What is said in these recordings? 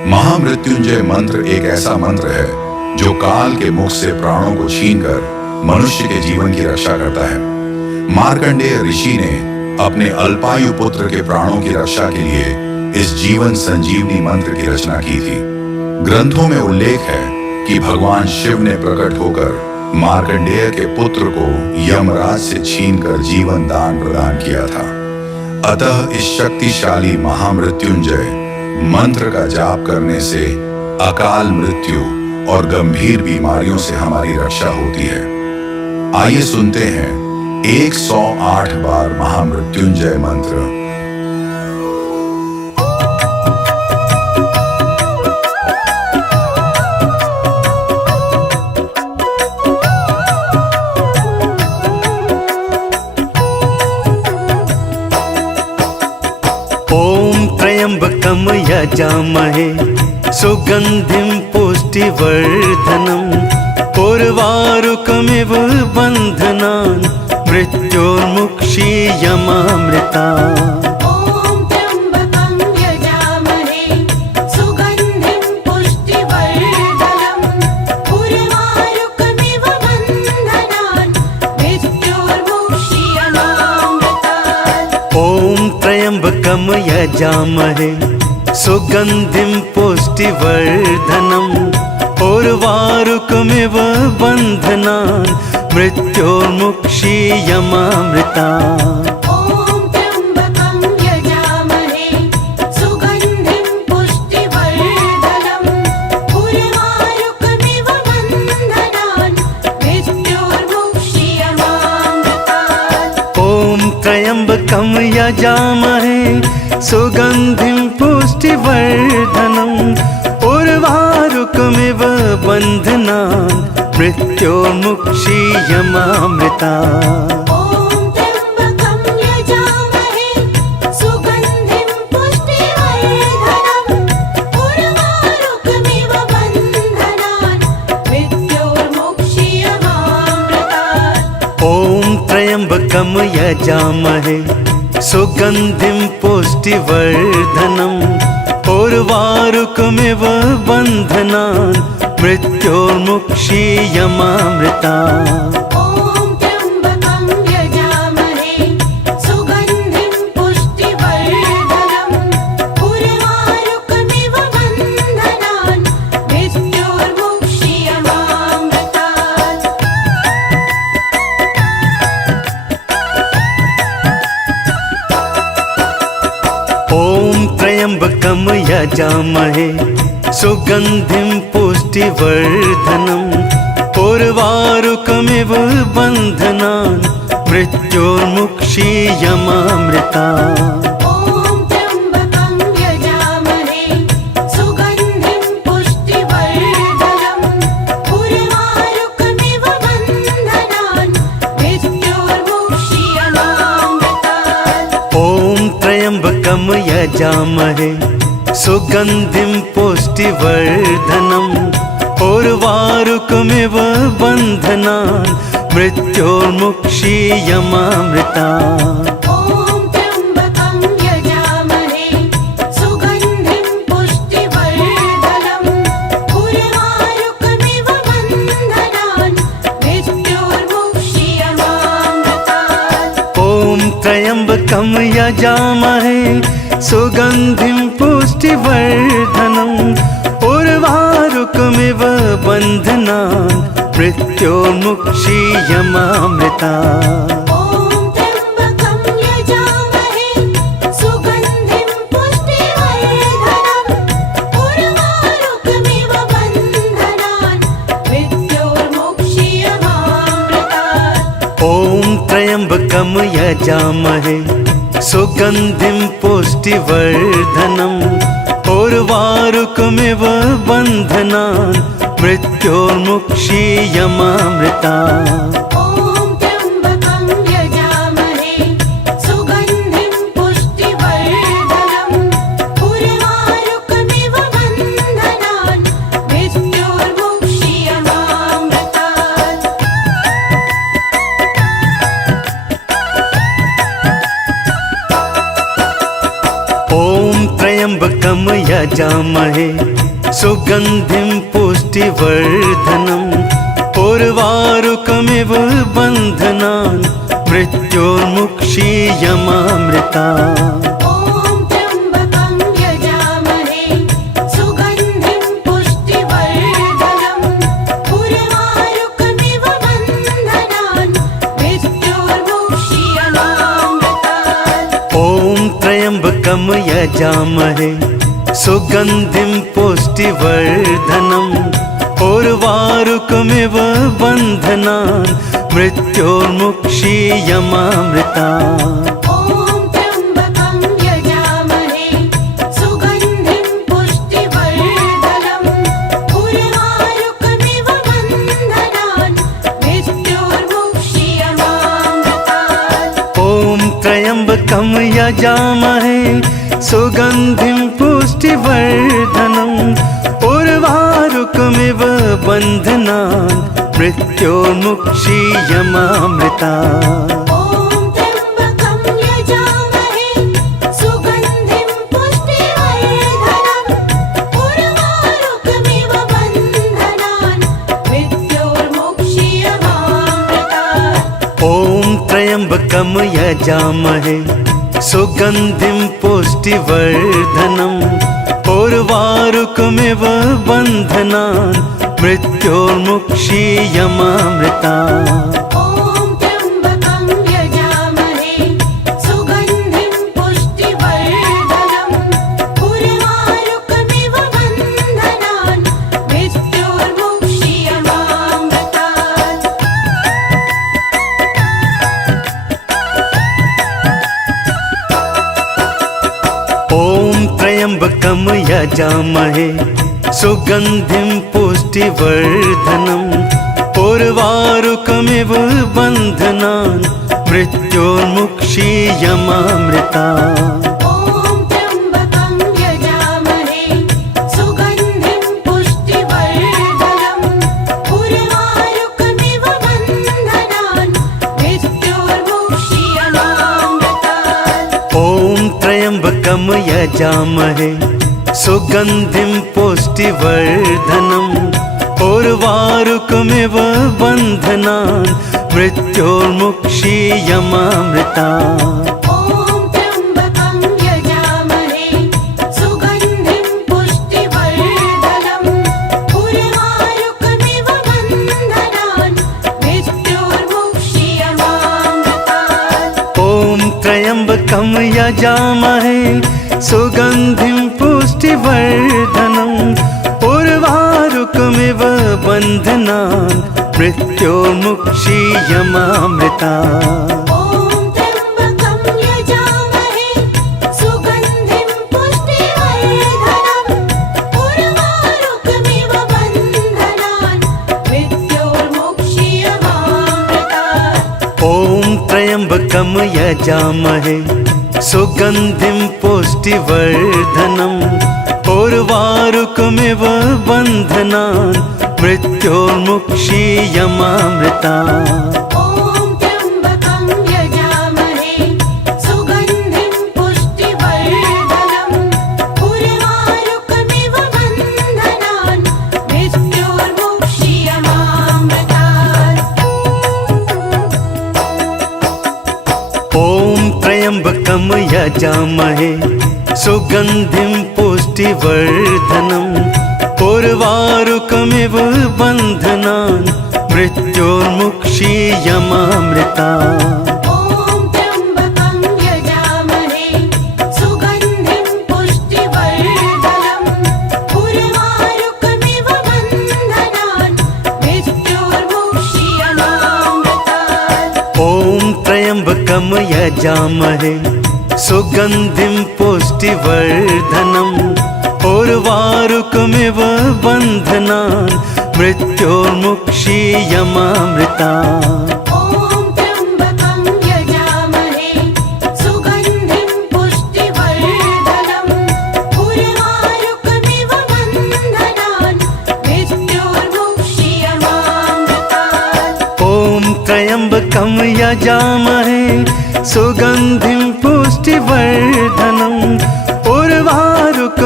महामृत्युंजय मंत्र एक ऐसा मंत्र है जो काल के मुख से प्राणों को छीनकर मनुष्य के जीवन की रक्षा करता है। मार्कंडेय ऋषि ने अपने अल्पायु पुत्र के प्राणों की रक्षा के लिए इस जीवन संजीवनी मंत्र की रचना की थी। ग्रंथों में उल्लेख है कि भगवान शिव ने प्रकट होकर मार्कंडेय के पुत्र को यमराज से छीनकर जीवन दान प्रदान किया था। अतः इस शक्तिशाली महामृत्युंजय मंत्र का जाप करने से अकाल मृत्यु और गंभीर बीमारियों से हमारी रक्षा होती है। आइए सुनते हैं 108 बार महामृत्युंजय मंत्र। ओम त्र्यंबकम यजामहे सुगंधिं पुष्टिवर्धनम् उर्वारुकमिव बन्धनान् मृत्योर्मुक्षीयमामृतात्। ओम त्र्यंबकं यजामहे सुगंधिं पुष्टिवर्धनम् उर्वारुकमिव बन्धनान् मृत्योर्मुक्षीयमामृतात्। ओम त्र्यंबकम यजामहे सुगंधिं पुष्टिवर्धनम् उर्वारुकमिव बन्धनान् मृत्योर्मुक्षीयमामृतात्। ओम त्र्यंबकं यजामहे सुगंधिं पुष्टिवर्धनम् उर्वारुकमिव बन्धनान् मृत्योर्मुक्षीयमामृतात्। ओम त्र्यंबकम यजामहे सुगंधिं पुष्टिवर्धनम् उर्वारुकमिव बन्धनान् मृत्योर्मुक्षीयमामृतात्। ओम त्र्यंबकं यजामहे सुगंधिं पुष्टिवर्धनम् उर्वारुकमिव बन्धनान् मृत्योर्मुक्षीयमामृतात्। ओम त्र्यंबकम यजामहे सुगंधिं पुष्टिवर्धनम् उर्वारुकमिव बन्धनान् मृत्योर्मुक्षीयमामृतात्। ओम त्र्यंबकं यजामहे सुगंधिं पुष्टिवर्धनम् उर्वारुकमिव बन्धनान् मृत्योर्मुक्षीयमामृतात्। ओम त्र्यंबकम यजामहे सुगंधिं पुष्टिवर्धनम् उर्वारुकमिव बन्धनान् मृत्योर्मुक्षीयमामृतात्। ओम त्र्यंबकं यजामहे सुगंधिं पुष्टिवर्धनम् उर्वारुकमिव बन्धनान् मृत्योर्मुक्षीयमामृतात्। ओम त्र्यंबकम यजामहे सुगंधिं पुष्टिवर्धनम् उर्वारुकमिव बन्धनान् मृत्योर्मुक्षीयमामृतात्। ओम त्र्यंबकं यजामहे सुगंधिं पुष्टिवर्धनम् उर्वारुकमिव बन्धनान् मृत्योर्मुक्षीयमामृतात्। ओम त्र्यंबकम यजामहे सुगंधिं पुष्टिवर्धनम् उर्वारुकमिव बन्धनान् मृत्योर्मुक्षीयमामृतात्। ओम त्र्यंबकं यजामहे सुगंधिं पुष्टिवर्धनम् उर्वारुकमिव बन्धनान् मृत्योर्मुक्षीयमामृतात्। ओम त्र्यंबकम यजामहे सुगंधिं पुष्टिवर्धनम् उर्वारुकमिव बन्धनान् मृत्योर्मुक्षीयमामृतात्। ओम त्र्यंबकं यजामहे सुगंधिं पुष्टिवर्धनम् उर्वारुकमिव बन्धनान् मृत्योर्मुक्षीयमामृतात्। ओम त्र्यंबकम यजामहे सुगन्धिं पुष्टिवर्धनम् उर्वारुकमिव बन्धनान् मृत्योर्मुक्षीयमामृता ॐ त्र्यम्बकं यजामहे सुगन्धिं पुष्टिवर्धनम् उर्वारुकमिव बन्धनान् मृत्योर्मुक्षीयमामृतात् ॐ त्र्यम्बकं यजामहे सुगन्धिं पुष्टिवर्धनम् उर्वारुकमिव बन्धनान् मृत्योर्मुक्षीयमामृता ॐ त्र्यम्बकं यजामहे सुगन्धिं पुष्टिवर्धनम् उर्वारुकमिव बन्धनान् मृत्योर्मुक्षीयमामृतात् ॐ त्र्यम्बकं यजामहे सुगन्धिं पुष्टिवर्धनम् उर्वारुकमिव बन्धनान् मृत्योर्मुक्षीयमामृता ॐ त्र्यम्बकं यजामहे सुगन्धिं पुष्टिवर्धनम् उर्वारुकमिव बन्धनान् मृत्योर्मुक्षीयमामृतात् ॐ त्र्यम्बकं यजामहे सुगन्धिं पुष्टिवर्धनम् उर्वारुकमिव बन्धनान् मृत्योर्मुक्षीयमामृता ॐ त्र्यम्बकं यजामहे सुगन्धिं पुष्टिवर्धनम् उर्वारुकमिव बन्धनान् मृत्योर्मुक्षीयमामृतात् ॐ त्र्यम्बकं यजामहे सुगन्धिं पुष्टिवर्धनम् उर्वारुकमिव बन्धनान् मृत्योर्मुक्षीयमामृता ॐ त्र्यम्बकं यजामहे सुगन्धिं पुष्टिवर्धनम् उर्वारुकमिव बन्धनान् मृत्योर्मुक्षीयमामृतात् ॐ त्र्यम्बकं यजामहे सुगन्धिं पुष्टिवर्धनम् उर्वारुकमिव बन्धनान् मृत्योर्मुक्षीयमामृता ॐ त्र्यम्बकं यजामहे सुगन्धिं पुष्टिवर्धनम् उर्वारुकमिव बन्धनान् मृत्योर्मुक्षीयमामृतात् ॐ त्र्यम्बकं यजामहे सुगन्धिं पुष्टिवर्धनम् उर्वारुकमिव बन्धनान् मृत्योर्मुक्षीयमामृता ॐ त्र्यम्बकं यजामहे सुगन्धिं पुष्टिवर्धनम् उर्वारुकमिव बन्धनान् मृत्योर्मुक्षीयमामृतात् ॐ त्र्यम्बकं यजामहे सुगन्धिं पुष्टिवर्धनम् उर्वारुकमिव बन्धनान् मृत्योर्मुक्षीयमामृता ॐ त्र्यम्बकं यजामहे सुगन्धिं पुष्टिवर्धनम् उर्वारुकमिव बन्धनान् मृत्योर्मुक्षीयमामृतात् ॐ त्र्यम्बकं यजामहे सुगन्धिं पुष्टिवर्धनम् उर्वारुकमिव बन्धनान् मृत्योर्मुक्षीयमामृता ॐ त्र्यम्बकं यजामहे सुगन्धिं पुष्टिवर्धनम् उर्वारुकमिव बन्धनान् मृत्योर्मुक्षीयमामृतात् ॐ त्र्यम्बकं यजामहे सुगन्धिं पुष्टिवर्धनम् उर्वारुकमिव बन्धनान् मृत्योर्मुक्षीयमामृता ॐ त्र्यम्बकं यजामहे सुगन्धिं पुष्टिवर्धनम् उर्वारुकमिव बन्धनान् मृत्योर्मुक्षीयमामृतात् ॐ त्र्यम्बकं यजामहे सुगन्धिं पुष्टिवर्धनम् उर्वारुकमिव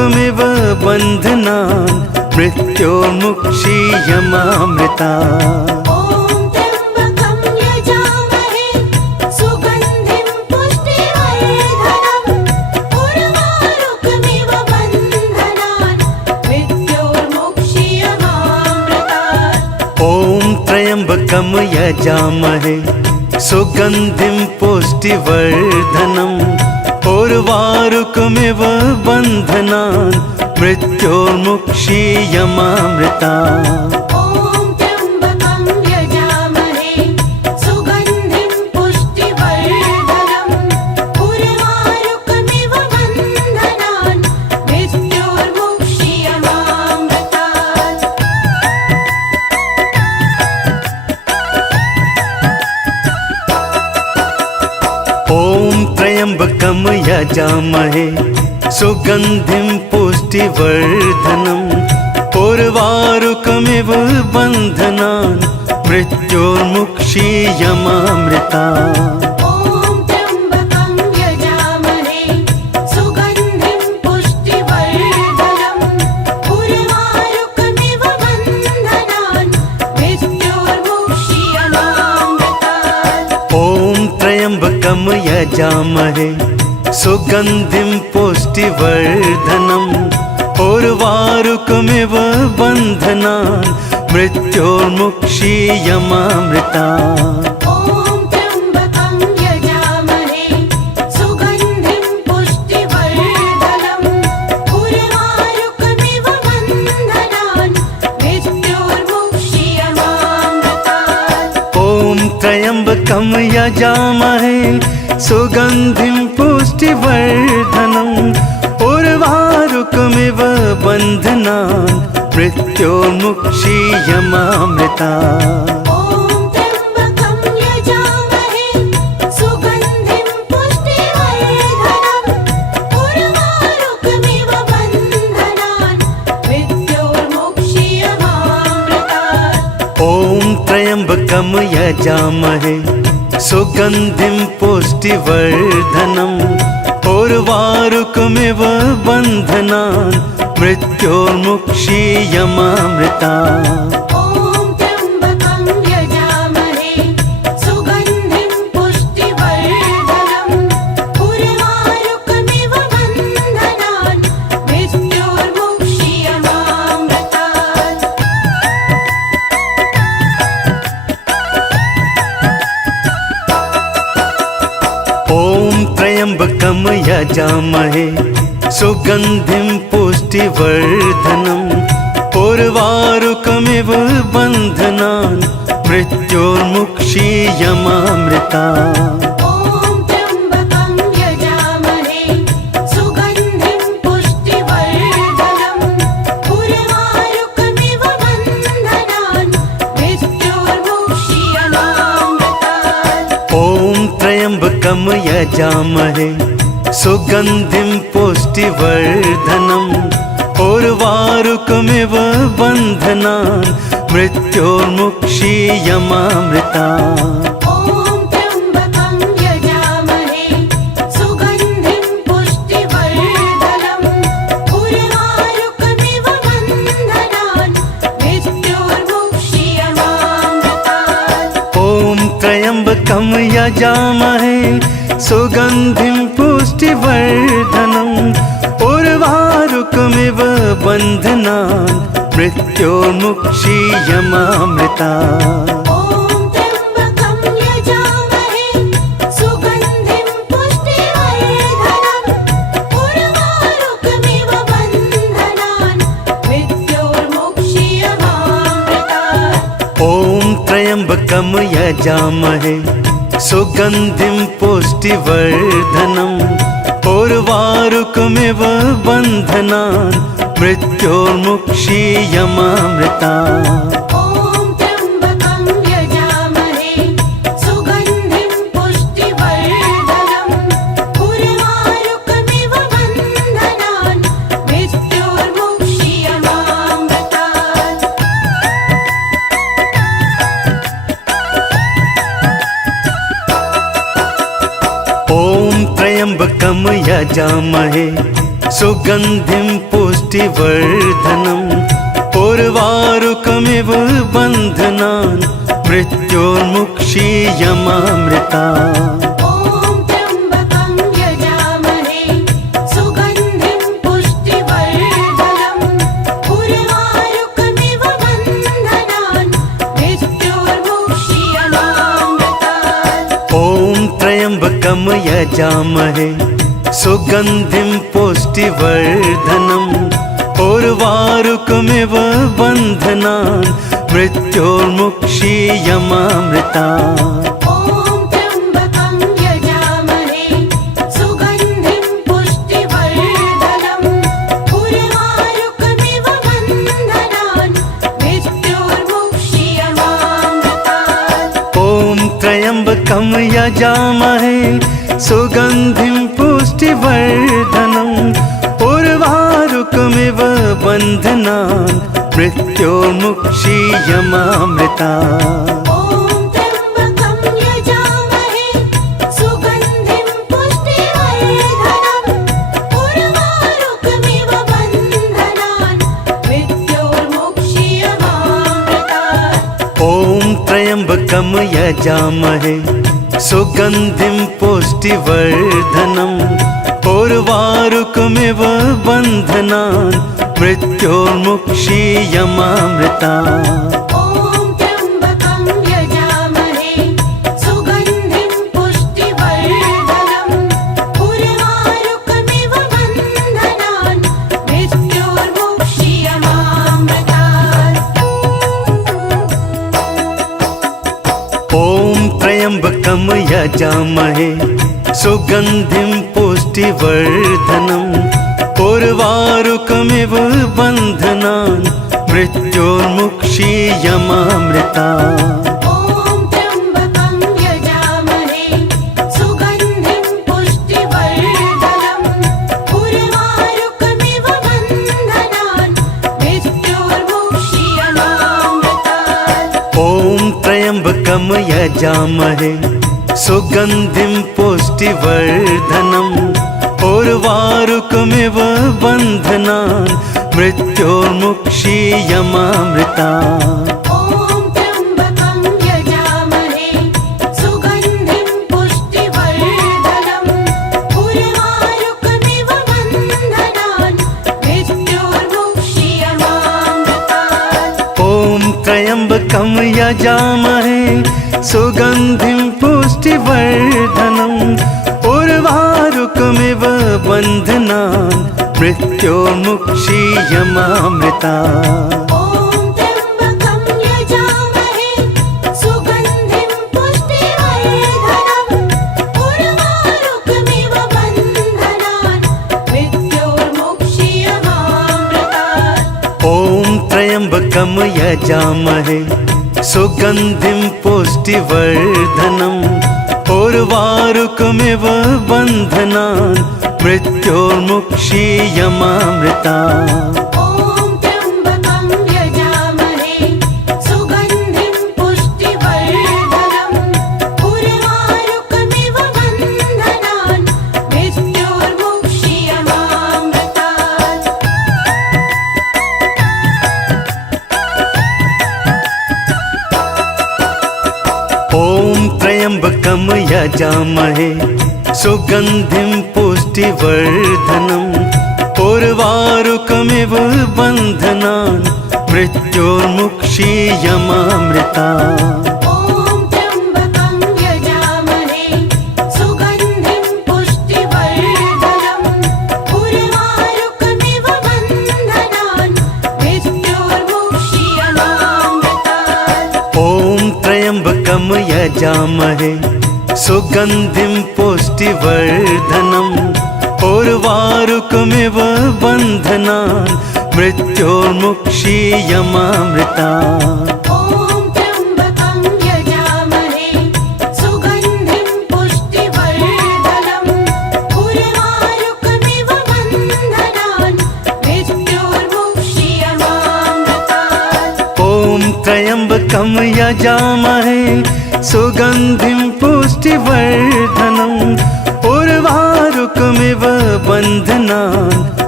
उर्वारुकमिव बन्धनान् मृत्योर्मुक्षीयमामृता ॐ त्र्यम्बकं यजामहे सुगन्धिं पुष्टिवर्धनम् उर्वारुकमिव बन्धनान् मृत्योर्मुक्षीयमामृतात् ॐ त्र्यम्बकं यजामहे सुगन्धिं पुष्टिवर्धनम् उर्वारुकमिव बन्धनान् मृत्योर्मुक्षीयमामृता ॐ त्र्यम्बकं यजामहे सुगन्धिं पुष्टिवर्धनम् उर्वारुकमिव बन्धनान् मृत्योर्मुक्षीयमामृतात् ॐ त्र्यम्बकं यजामहे सुगन्धिं पुष्टिवर्धनम् उर्वारुकमिव बन्धनान् मृत्योर्मुक्षीयमामृता ॐ त्र्यम्बकं यजामहे सुगन्धिं पुष्टिवर्धनम् उर्वारुकमिव बन्धनान् मृत्योर्मुक्षीयमामृतात् ॐ त्र्यम्बकं यजामहे सुगन्धिं पुष्टिवर्धनम् उर्वारुकमिव बन्धनान् मृत्योर्मुक्षीयमामृता ॐ त्र्यम्बकं यजामहे सुगन्धिं पुष्टिवर्धनम् उर्वारुकमिव बन्धनान् मृत्योर्मुक्षीयमामृतात् ॐ त्र्यम्बकं यजामहे सुगन्धिं पुष्टिवर्धनम् उर्वारुकमिव बन्धनान् मृत्योर्मुक्षीयमामृता ॐ त्र्यम्बकं यजामहे सुगन्धिं पुष्टिवर्धनम् उर्वारुकमिव बन्धनान् मृत्योर्मुक्षीयमामृतात् ॐ त्र्यम्बकं यजामहे सुगन्धिं पुष्टिवर्धनम् उर्वारुकमिव बन्धनान् मृत्योर्मुक्षीयमामृता ॐ त्र्यम्बकं यजामहे सुगन्धिं पुष्टिवर्धनम् उर्वारुकमिव बन्धनान् मृत्योर्मुक्षीयमामृतात् ॐ त्र्यम्बकं यजामहे सुगन्धिं पुष्टिवर्धनम् उर्वारुकमिव बन्धनान् मृत्योर्मुक्षीयमामृता ॐ त्र्यम्बकं यजामहे सुगन्धिं पुष्टिवर्धनम् उर्वारुकमिव बन्धनान् मृत्योर्मुक्षीयमामृतात् ॐ त्र्यम्बकं यजामहे सुगन्धिं पुष्टिवर्धनम् उर्वारुकमिव बन्धनान् मृत्योर्मुक्षीयमामृता ॐ त्र्यम्बकं यजामहे सुगन्धिं पुष्टिवर्धनम् उर्वारुकमिव बन्धनान् मृत्योर्मुक्षीयमामृतात् ॐ त्र्यम्बकं यजामहे सुगन्धिं पुष्टिवर्धनम् उर्वारुकमिव बन्धनान् मृत्योर्मुक्षीयमामृता ॐ त्र्यम्बकं यजामहे सुगन्धिं पुष्टिवर्धनम् उर्वारुकमिव बन्धनान् मृत्योर्मुक्षीयमामृतात् ॐ त्र्यम्बकं यजामहे सुगन्धिं पुष्टिवर्धनम् उर्वारुकमिव बन्धनान् मृत्योर्मुक्षीयमामृता ॐ त्र्यम्बकं यजामहे सुगन्धिं पुष्टिवर्धनम् उर्वारुकमिव बन्धनान् मृत्योर्मुक्षीयमामृतात् ॐ त्र्यम्बकं यजामहे सुगन्धिं पुष्टिवर्धनम् उर्वारुकमिव बन्धनान् मृत्योर्मुक्षीयमामृता ॐ त्र्यम्बकं यजामहे सुगन्धिं पुष्टिवर्धनम् उर्वारुकमिव बन्धनान् मृत्योर्मुक्षीयमामृतात् ॐ त्र्यम्बकं यजामहे सुगन्धिं पुष्टिवर्धनम् उर्वारुकमिव बन्धनान् मृत्योर्मुक्षीयमामृता ॐ त्र्यम्बकं यजामहे सुगन्धिं पुष्टिवर्धनम् उर्वारुकमिव बन्धनान् मृत्योर्मुक्षीयमामृतात् ॐ त्र्यम्बकं यजामहे सुगन्धिं पुष्टिवर्धनम् उर्वारुकमिव बन्धनान् मृत्योर्मुक्षीयमामृता ॐ त्र्यम्बकं यजामहे सुगन्धिं पुष्टिवर्धनम् उर्वारुकमिव बन्धनान् मृत्योर्मुक्षीयमामृतात् ॐ त्र्यम्बकं यजामहे सुगन्धिं पुष्टिवर्धनम् उर्वारुकमिव बन्धनान् मृत्योर्मुक्षीयमामृता ॐ त्र्यम्बकं यजामहे सुगन्धिं पुष्टिवर्धनम् उर्वारुकमिव बन्धनान् मृत्योर्मुक्षीयमामृतात् ॐ त्र्यम्बकं यजामहे सुगन्धिं पुष्टिवर्धनम् उर्वारुकमिव बन्धनान् मृत्योर्मुक्षीयमामृता ॐ त्र्यम्बकं यजामहे सुगन्धिं पुष्टिवर्धनम् उर्वारुकमिव बन्धनान् मृत्योर्मुक्षीयमामृतात् ॐ त्र्यम्बकं यजामहे सुगन्धिं पुष्टिवर्धनम् उर्वारुकमिव बन्धनान् मृत्योर्मुक्षीयमामृता ॐ त्र्यम्बकं यजामहे सुगन्धिं पुष्टिवर्धनम् उर्वारुकमिव बन्धनान् मृत्योर्मुक्षीयमामृतात् ॐ त्र्यम्बकं यजामहे सुगन्धिं पुष्टिवर्धनम् उर्वारुकमिव बन्धनान् मृत्योर्मुक्षीयमामृता ॐ त्र्यम्बकं यजामहे सुगन्धिं पुष्टिवर्धनम् उर्वारुकमिव बन्धनान् मृत्योर्मुक्षीयमामृतात् ॐ त्र्यम्बकं यजामहे सुगन्धिं पुष्टिवर्धनम् उर्वारुकमिव बन्धनान् मृत्योर्मुक्षीयमामृता ॐ त्र्यम्बकं यजामहे सुगन्धिं पुष्टिवर्धनम् उर्वारुकमिव बन्धनान् मृत्योर्मुक्षीयमामृतात् ॐ त्र्यम्बकं यजामहे सुगन्धिं पुष्टिवर्धनम् उर्वारुकमिव बन्धनान् मृत्योर्मुक्षीयमामृता ॐ त्र्यम्बकं यजामहे सुगन्धिं पुष्टिवर्धनम् उर्वारुकमिव बन्धनान् मृत्योर्मुक्षीयमामृतात् ॐ त्र्यम्बकं यजामहे सुगन्धिं पुष्टिवर्धनम् उर्वारुकमिव बन्धनान् मृत्योर्मुक्षीयमामृता ॐ त्र्यम्बकं यजामहे सुगन्धिं पुष्टिवर्धनम् उर्वारुकमिव बन्धनान् मृत्योर्मुक्षीयमामृतात् ॐ त्र्यम्बकं यजामहे सुगन्धिं पुष्टिवर्धनम् उर्वारुकमिव बन्धनान्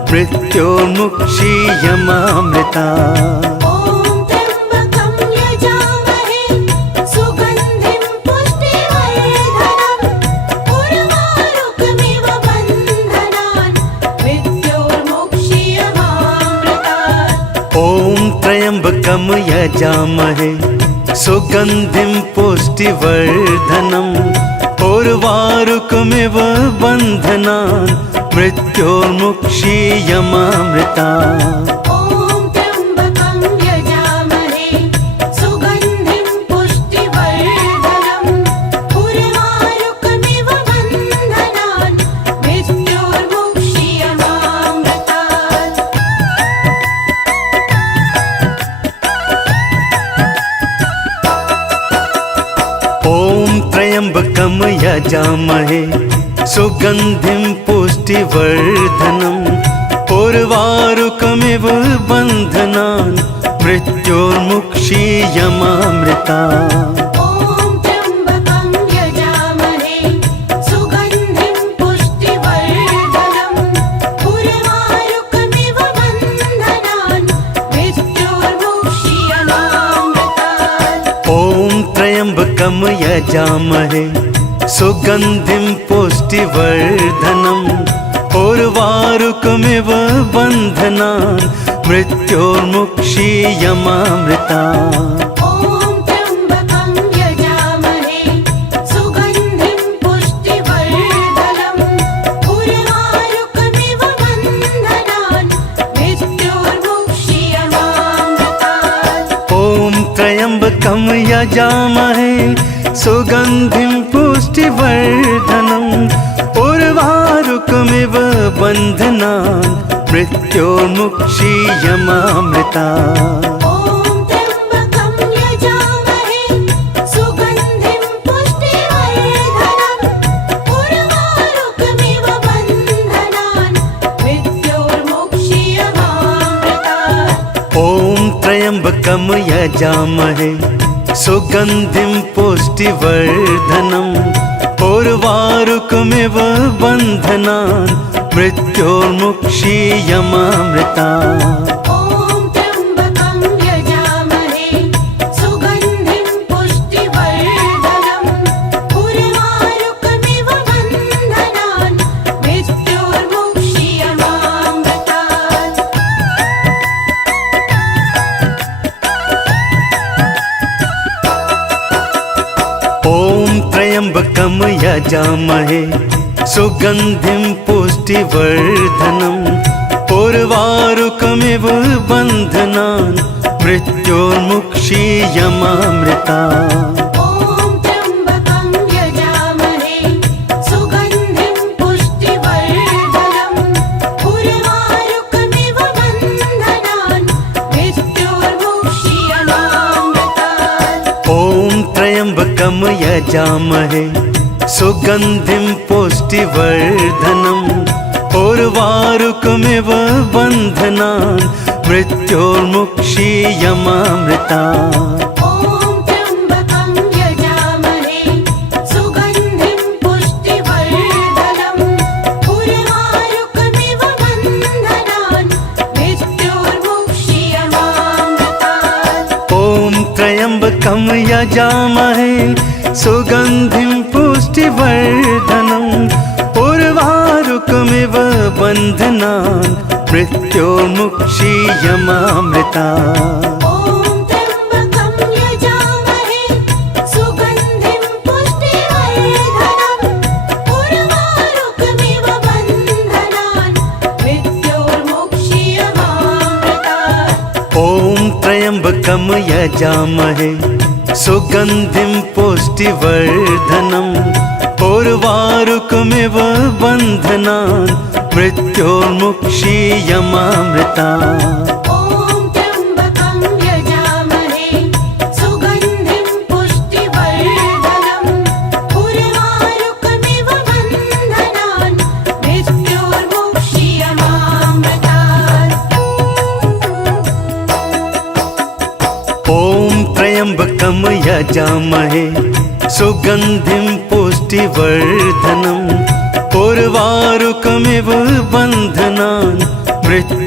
मृत्योर्मुक्षीयमामृता। ॐ त्र्यम्बकं यजामहे सुगन्धिं पुष्टिवर्धनम् उर्वारुकमिव बन्धनान् मृत्योर्मुक्षीयमामृतात्। ॐ त्र्यम्बकं यजामहे सुगन्धिं पुष्टिवर्धनम् उर्वारुकमिव बन्धनान् मृत्योर्मुक्षीयमामृता। ॐ त्र्यम्बकं यजामहे सुगन्धिं पुष्टिवर्धनम् उर्वारुकमिव बन्धनान् मृत्योर्मुक्षीयमामृतात्। ॐ त्र्यम्बकं यजामहे सुगन्धिं पुष्टिवर्धनम् उर्वारुकमिव बन्धनान् मृत्योर्मुक्षीयमामृता। ॐ त्र्यम्बकं यजामहे सुगन्धिं पुष्टिवर्धनम् उर्वारुकमिव बन्धनान् मृत्योर्मुक्षीयमामृतात्। ॐ त्र्यम्बकं यजामहे सुगन्धिं पुष्टिवर्धनम् उर्वारुकमिव बन्धनान् मृत्योर्मुक्षीयमामृता। ॐ त्र्यम्बकं यजामहे सुगन्धिं पुष्टिवर्धनम् उर्वारुकमिव बन्धनान् मृत्योर्मुक्षीयमामृतात्। ॐ त्र्यम्बकं यजामहे सुगन्धिं पुष्टिवर्धनम् उर्वारुकमिव बन्धनान् मृत्योर्मुक्षीयमामृता। ॐ त्र्यम्बकं यजामहे सुगन्धिं पुष्टिवर्धनम् उर्वारुकमिव बन्धनान् मृत्योर्मुक्षीयमामृतात्। ॐ त्र्यम्बकं यजामहे सुगन्धिं पुष्टिवर्धनम् उर्वारुकमिव बन्धनान् मृत्योर्मुक्षीयमामृता। ॐ त्र्यम्बकं यजामहे सुगन्धिं पुष्टिवर्धनम् उर्वारुकमिव बन्धनान् मृत्योर्मुक्षीयमामृतात्। ॐ त्र्यम्बकं यजामहे सुगन्धिं पुष्टिवर्धनम् उर्वारुकमिव बन्धनान् मृत्योर्मुक्षीयमामृता। ॐ त्र्यम्बकं यजामहे सुगन्धिं पुष्टिवर्धनम् उर्वारुकमिव बन्धनान् मृत्योर्मुक्षीयमामृतात्। ॐ त्र्यम्बकं यजामहे सुगन्धिं पुष्टिवर्धनम् उर्वारुकमिव बन्धनान् मृत्योर्मुक्षीयमामृता। ॐ त्र्यम्बकं यजामहे सुगन्धिं पुष्टिवर्धनम् उर्वारुकमिव बन्धनान् मृत्योर्मुक्षीयमामृतात्। ॐ त्र्यम्बकं यजामहे सुगन्धिं पुष्टिवर्धनम् उर्वारुकमिव बन्धनान् मृत्योर्मुक्षीयमामृता। ॐ त्र्यम्बकं यजामहे सुगन्धिं पुष्टिवर्धनम् उर्वारुकमिव बन्धनान् मृत्योर्मुक्षीयमामृतात्। ॐ त्र्यम्बकं यजामहे सुगन्धिं पुष्टिवर्धनम् उर्वारुकमिव बन्धनान् मृत्योर्मुक्षीयमामृता। ॐ त्र्यम्बकं यजामहे सुगन्धिं पुष्टिवर्धनम् उर्वारुकमिव बन्धनान् मृत्योर्मुक्षीयमामृतात्। ॐ त्र्यम्बकं यजामहे सुगन्धिं पुष्टिवर्धनम् उर्वारुकमिव बन्धनान्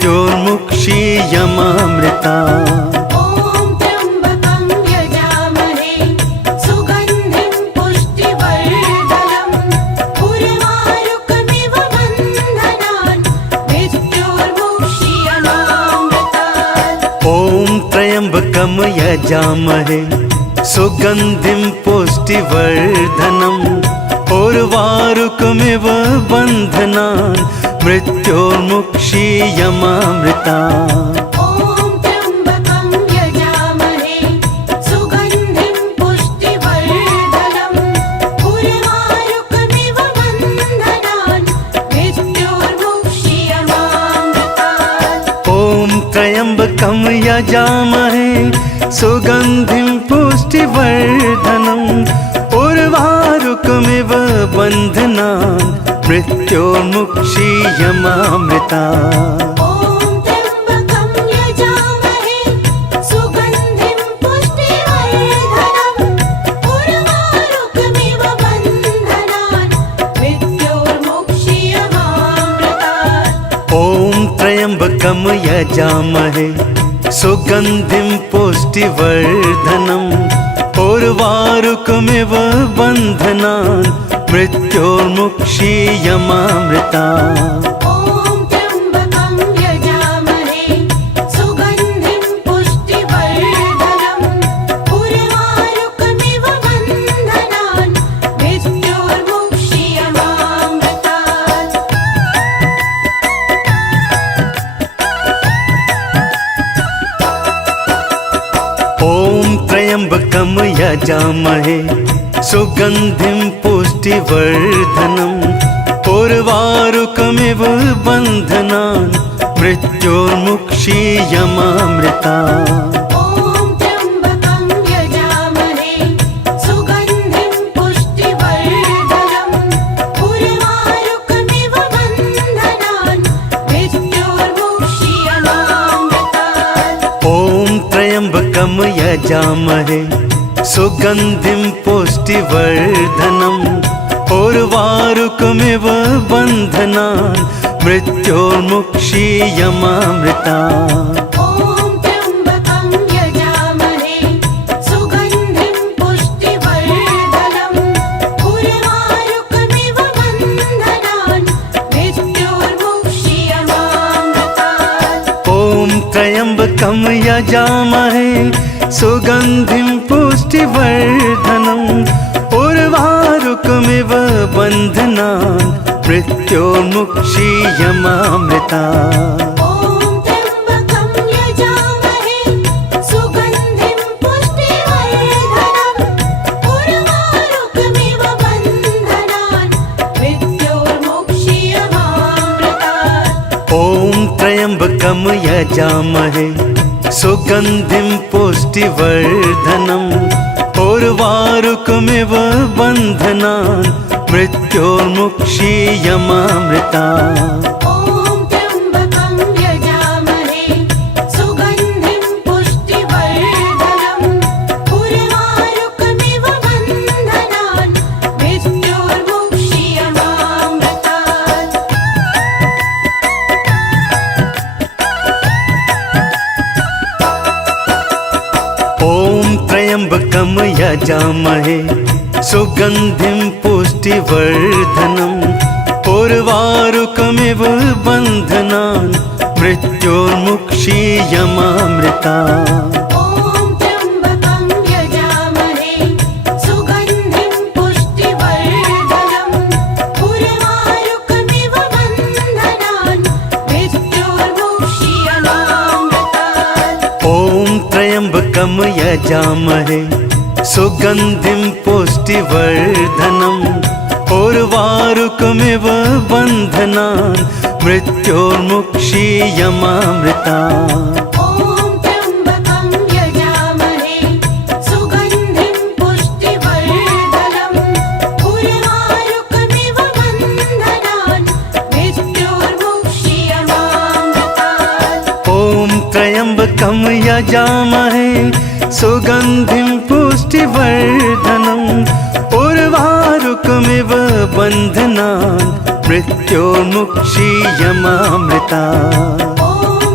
मृत्योर्मुक्षीयमामृता। ॐ त्र्यम्बकं यजामहे सुगन्धिं पुष्टिवर्धनम् उर्वारुकमिव बन्धनान् मृत्योर्मुक्षीयमामृतात्। ॐ त्र्यम्बकं यजामहे सुगन्धिं पुष्टिवर्धनम् उर्वारुकमिव बन्धनान् मृत्योर्मुक्षीयमामृता। ॐ त्र्यम्बकं यजामहे सुगन्धिं पुष्टिवर्धनम् उर्वारुकमिव बन्धनान् मृत्योर्मुक्षीयमामृतात्। ॐ त्र्यम्बकं यजामहे सुगन्धिं पुष्टिवर्धनम् उर्वारुकमिव बन्धनान् मृत्योर्मुक्षीयमामृता। ॐ त्र्यम्बकं यजामहे सुगन्धिं पुष्टिवर्धनम् उर्वारुकमिव बन्धनान् मृत्योर्मुक्षीयमामृतात्। ॐ त्र्यम्बकं यजामहे सुगन्धिं पुष्टिवर्धनम् उर्वारुकमिव बन्धनान् मृत्योर्मुक्षीयमामृता। ॐ त्र्यम्बकं यजामहे सुगन्धिं पुष्टिवर्धनम् उर्वारुकमिव बन्धनान् मृत्योर्मुक्षीयमामृतात्। ॐ त्र्यम्बकं यजामहे सुगन्धिं पुष्टिवर्धनम् उर्वारुकमिव बन्धनान् मृत्योर्मुक्षीयमामृता। ॐ त्र्यम्बकं यजामहे सुगन्धिं पुष्टिवर्धनम् उर्वारुकमिव बन्धनान् मृत्योर्मुक्षीयमामृतात्। ॐ त्र्यम्बकं यजामहे सुगन्धिं पुष्टिवर्धनम् उर्वारुकमिव बन्धनान् मृत्योर्मुक्षीयमामृता। ॐ त्र्यम्बकं यजामहे सुगन्धिं पुष्टिवर्धनम् उर्वारुकमिव बन्धनान् मृत्योर्मुक्षीयमामृतात्। ॐ त्र्यम्बकं यजामहे सुगन्धिं पुष्टिवर्धनम् उर्वारुकमिव बन्धनान् मृत्योर्मुक्षीयमामृता। ॐ त्र्यम्बकं यजामहे सुगन्धिं पुष्टिवर्धनम् उर्वारुकमिव बन्धनान् मृत्योर्मुक्षीयमामृतात्। ॐ त्र्यम्बकं यजामहे सुगन्धिं पुष्टिवर्धनम् उर्वारुकमिव बन्धनान् मृत्योर्मुक्षीयमामृता। ॐ त्र्यम्बकं यजामहे सुगन्धिं पुष्टिवर्धनम् उर्वारुकमिव बन्धनान् मृत्योर्मुक्षीयमामृतात्। ॐ त्र्यम्बकं यजामहे सुगन्धिं पुष्टिवर्धनम् उर्वारुकमिव बन्धनान् मृत्योर्मुक्षीयमामृता। ॐ त्र्यम्बकं यजामहे सुगन्धिं पुष्टिवर्धनम् उर्वारुकमिव बन्धनान् मृत्योर्मुक्षीयमामृतात्। ॐ त्र्यम्बकं यजामहे सुगन्धिं पुष्टिवर्धनम् उर्वारुकमिव बन्धनान् मृत्योर्मुक्षीयमामृता। ॐ त्र्यम्बकं यजामहे सुगन्धिं पुष्टिवर्धनम् उर्वारुकमिव बन्धनान् मृत्योर्मुक्षीयमामृतात्। ॐ त्र्यम्बकं यजामहे सुगन्धिं पुष्टिवर्धनम् उर्वारुकमिव बन्धनान् मृत्योर्मुक्षीयमामृता। ॐ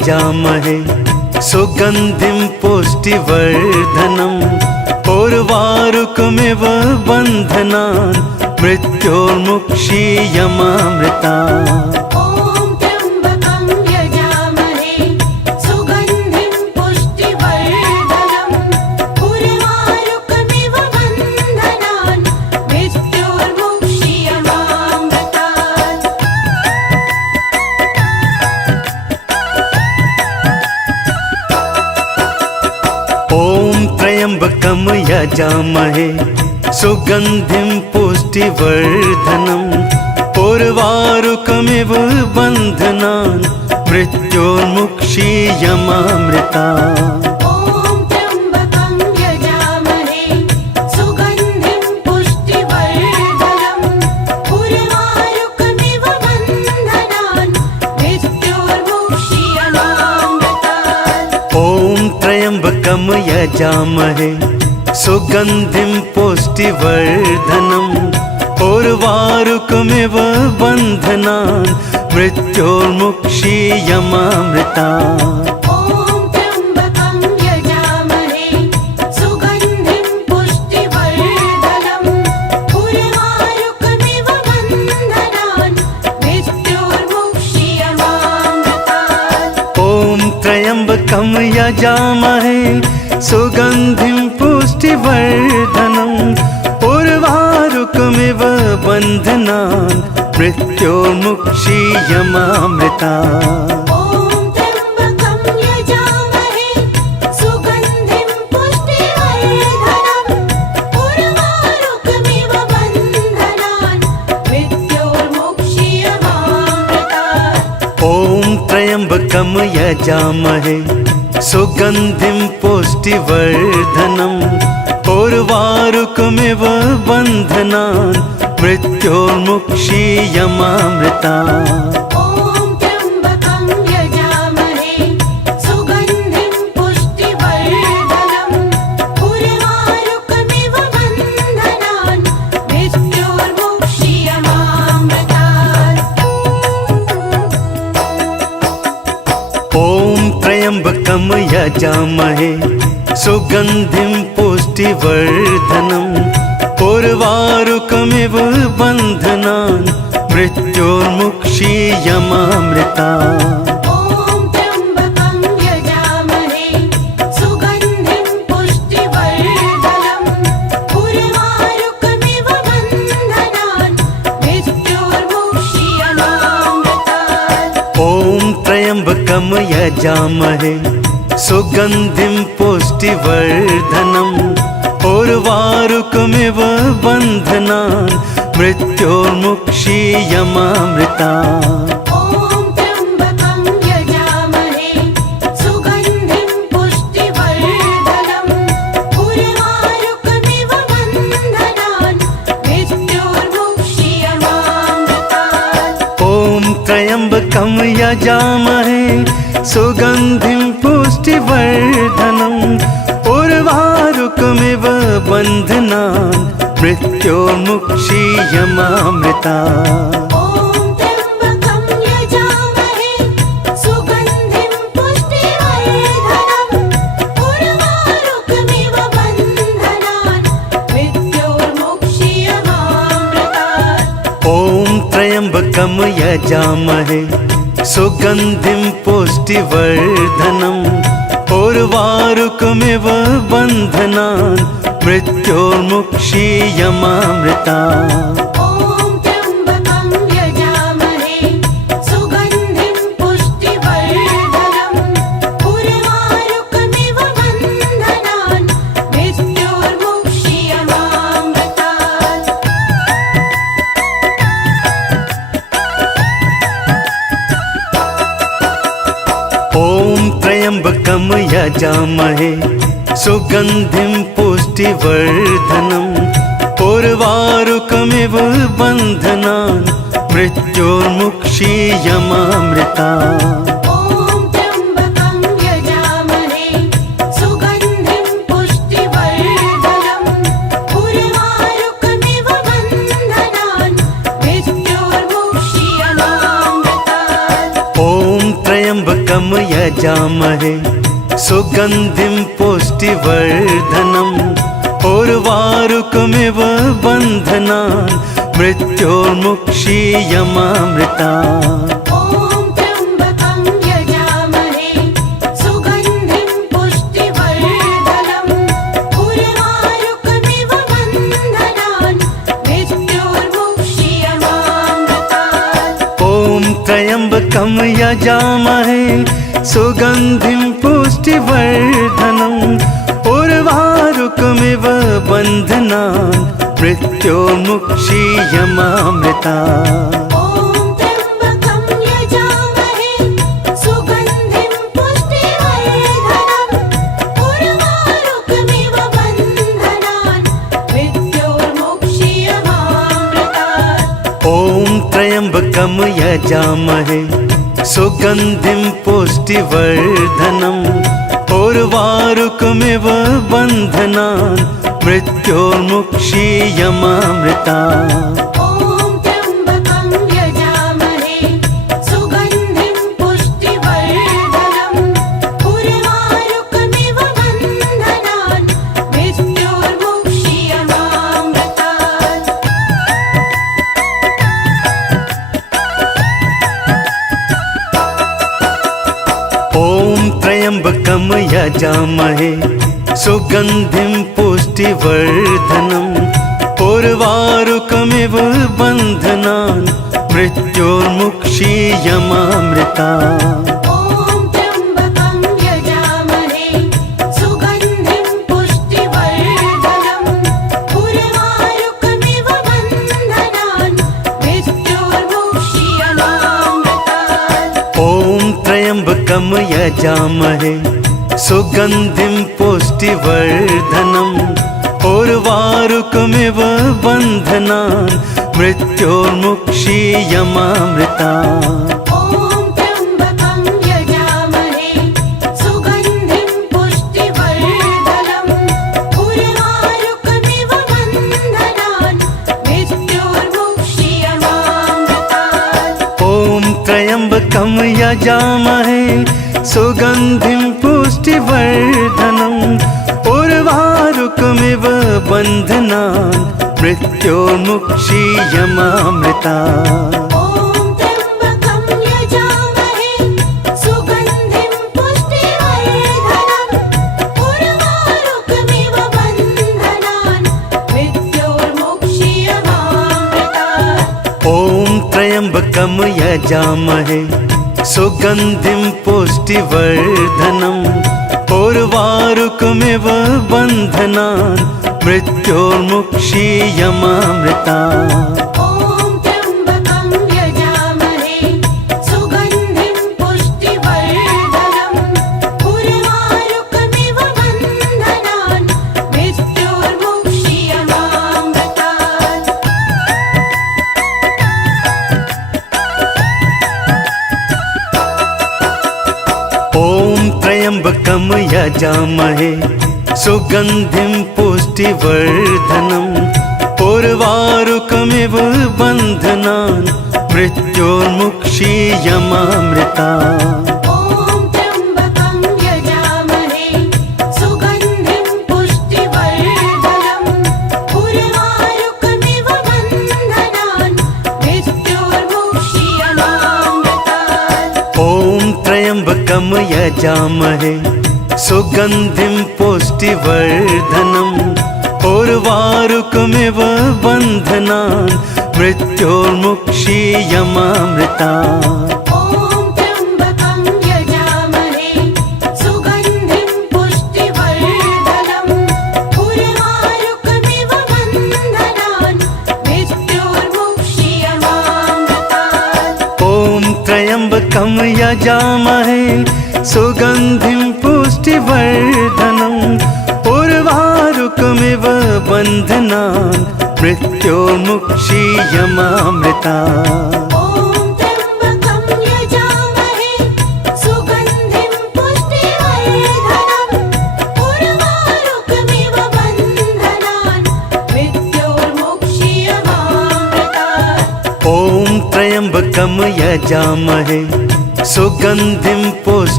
यजामहे सुगन्धिं पुष्टिवर्धनम् उर्वारुकमिव बन्धनान् मृत्योर्मुक्षीयमामृता ॐ त्र्यम्बकं यजामहे सुगन्धिं पुष्टिवर्धनम् उर्वारुकमिव बन्धनान् मृत्योर्मुक्षीयमामृतात् ॐ त्र्यम्बकं यजामहे सुगन्धिं पुष्टिवर्धनम् उर्वारुकमिव बन्धनान् मृत्योर्मुक्षीयमामृता ॐ त्र्यम्बकं यजामहे सुगन्धिं पुष्टिवर्धनम् उर्वारुकमिव बन्धनान् मृत्योर्मुक्षीयमामृतात् ॐ त्र्यम्बकं यजामहे सुगन्धिं पुष्टिवर्धनम् उर्वारुकमिव बन्धनान् मृत्योर्मुक्षीयमामृता ॐ त्र्यम्बकं यजामहे सुगन्धिं पुष्टिवर्धनम् उर्वारुकमिव बन्धनान् मृत्योर्मुक्षीयमामृतात् ॐ त्र्यम्बकं यजामहे सुगन्धिं पुष्टिवर्धनम् उर्वारुकमिव बन्धनान् मृत्योर्मुक्षीयमामृता ॐ त्र्यम्बकं यजामहे सुगन्धिं पुष्टिवर्धनम् उर्वारुकमिव बन्धनान् मृत्योर्मुक्षीयमामृतात् ॐ त्र्यम्बकं यजामहे सुगन्धिं पुष्टिवर्धनम् उर्वारुकमिव बन्धनान् मृत्योर्मुक्षीयमामृता ॐ त्र्यम्बकं यजामहे सुगन्धिं पुष्टिवर्धनम् उर्वारुकमिव बन्धनान् मृत्योर्मुक्षीयमामृतात् ॐ त्र्यम्बकं यजामहे सुगन्धिं पुष्टिवर्धनम् उर्वारुकमिव बन्धनान् मृत्योर्मुक्षीयमामृता ॐ त्र्यम्बकं यजामहे सुगन्धिं पुष्टिवर्धनम् उर्वारुकमिव बन्धनान् मृत्योर्मुक्षीयमामृतात् ॐ त्र्यम्बकं यजामहे सुगन्धिं पुष्टिवर्धनम् उर्वारुकमिव बन्धनान् मृत्योर्मुक्षीयमामृता ॐ त्र्यम्बकं यजामहे सुगन्धिं पुष्टिवर्धनम् उर्वारुकमिव बन्धनान् मृत्योर्मुक्षीयमामृतात् ॐ त्र्यम्बकं यजामहे सुगन्धिं पुष्टिवर्धनम् उर्वारुकमिव बन्धनान् मृत्योर्मुक्षीयमामृता ॐ त्र्यम्बकं यजामहे सुगन्धिं पुष्टिवर्धनम् उर्वारुकमिव बन्धनान् मृत्योर्मुक्षीयमामृतात् ॐ त्र्यम्बकं यजामहे सुगन्धिं पुष्टिवर्धनम् उर्वारुकमिव बन्धनान् मृत्योर्मुक्षीयमामृता ॐ त्र्यम्बकं यजामहे सुगन्धिं पुष्टिवर्धनम् उर्वारुकमिव बन्धनान् मृत्योर्मुक्षीयमामृतात् ॐ त्र्यम्बकं यजामहे सुगन्धिं पुष्टिवर्धनम् उर्वारुकमिव बन्धनान् मृत्योर्मुक्षीयमामृता ॐ त्र्यम्बकं यजामहे सुगन्धिं पुष्टिवर्धनम् उर्वारुकमिव बन्धनान् मृत्योर्मुक्षीयमामृतात् ॐ त्र्यम्बकं यजामहे सुगन्धिं पुष्टिवर्धनम् उर्वारुकमिव बन्धनान् मृत्योर्मुक्षीयमामृतात्। ॐ त्र्यम्बकं यजामहे सुगन्धिं पुष्टिवर्धनम् उर्वारुकमिव बन्धनान् मृत्योर्मुक्षीयमामृतात्। ॐ त्र्यम्बकं यजामहे सुगन्धिं पुष्टिवर्धनम् उर्वारुकमिव बन्धनान् मृत्योर्मुक्षीयमामृतात्। ॐ त्र्यम्बकं यजामहे सुगन्धिं पुष्टिवर्धनम् उर्वारुकमिव बन्धनान् मृत्योर्मुक्षीयमामृतात्। ॐ त्र्यम्बकं यजामहे सुगन्धिं पुष्टिवर्धनम् उर्वारुकमिव बन्धनान् मृत्योर्मुक्षीयमामृतात्। ॐ त्र्यम्बकं यजामहे सुगन्धिं पुष्टिवर्धनम् उर्वारुकमिव बन्धनान् मृत्योर्मुक्षीयमामृतात्। ॐ त्र्यम्बकं यजामहे सुगन्धिं पुष्टिवर्धनम् उर्वारुकमिव बन्धनान् मृत्योर्मुक्षीयमामृतात्। ॐ त्र्यम्बकं यजामहे सुगन्धिं पुष्टिवर्धनम् उर्वारुकमिव बन्धनान् मृत्योर्मुक्षीयमामृतात्। ॐ त्र्यम्बकं यजामहे सुगन्धिं पुष्टिवर्धनम् उर्वारुकमिव बन्धनान् मृत्योर्मुक्षीयमामृतात्। ॐ त्र्यम्बकं यजामहे सुगन्धिं पुष्टिवर्धनम् उर्वारुकमिव बन्धनान् मृत्योर्मुक्षीयमामृतात्। ॐ त्र्यम्बकं यजामहे सुगन्धिं पुष्टिवर्धनम् उर्वारुकमिव बन्धनान् मृत्योर्मुक्षीयमामृतात्। ॐ त्र्यम्बकं यजामहे सुगन्धिं पुष्टिवर्धनम् उर्वारुकमिव बन्धनान् मृत्योर्मुक्षीयमामृतात्। ॐ त्र्यम्बकं यजामहे सुगन्धिं पुष्टिवर्धनम् उर्वारुकमिव बन्धनान् मृत्योर्मुक्षीयमामृतात्। ॐ त्र्यम्बकं यजामहे सुगन्धिं पुष्टिवर्धनम् उर्वारुकमिव बन्धनान् मृत्योर्मुक्षीयमामृतात्। ॐ त्र्यम्बकं यजामहे सुगन्धिं पुष्टिवर्धनम् उर्वारुकमिव बन्धनान् मृत्योर्मुक्षीयमामृतात्। ॐ त्र्यम्बकं यजामहे सुगन्धिं पुष्टिवर्धनम् उर्वारुकमिव बन्धनान् मृत्योर्मुक्षीयमामृतात्। ॐ त्र्यम्बकं यजामहे सुगन्धिं पुष्टिवर्धनम् उर्वारुकमिव बन्धनान् मृत्योर्मुक्षीयमामृतात्। ॐ त्र्यम्बकं यजामहे सुगन्धिं पुष्टिवर्धनम् उर्वारुकमिव बन्धनान् मृत्योर्मुक्षीयमामृतात्। ॐ त्र्यम्बकं यजामहे सुगन्धिं पुष्टिवर्धनम् उर्वारुकमिव बन्धनान् मृत्योर्मुक्षीयमामृतात्। ॐ त्र्यम्बकं यजामहे सुगन्धिं पुष्टिवर्धनम् उर्वारुकमिव बन्धनान् मृत्योर्मुक्षीयमामृतात्। ॐ त्र्यम्बकं यजामहे सुगन्धिं पुष्टिवर्धनम्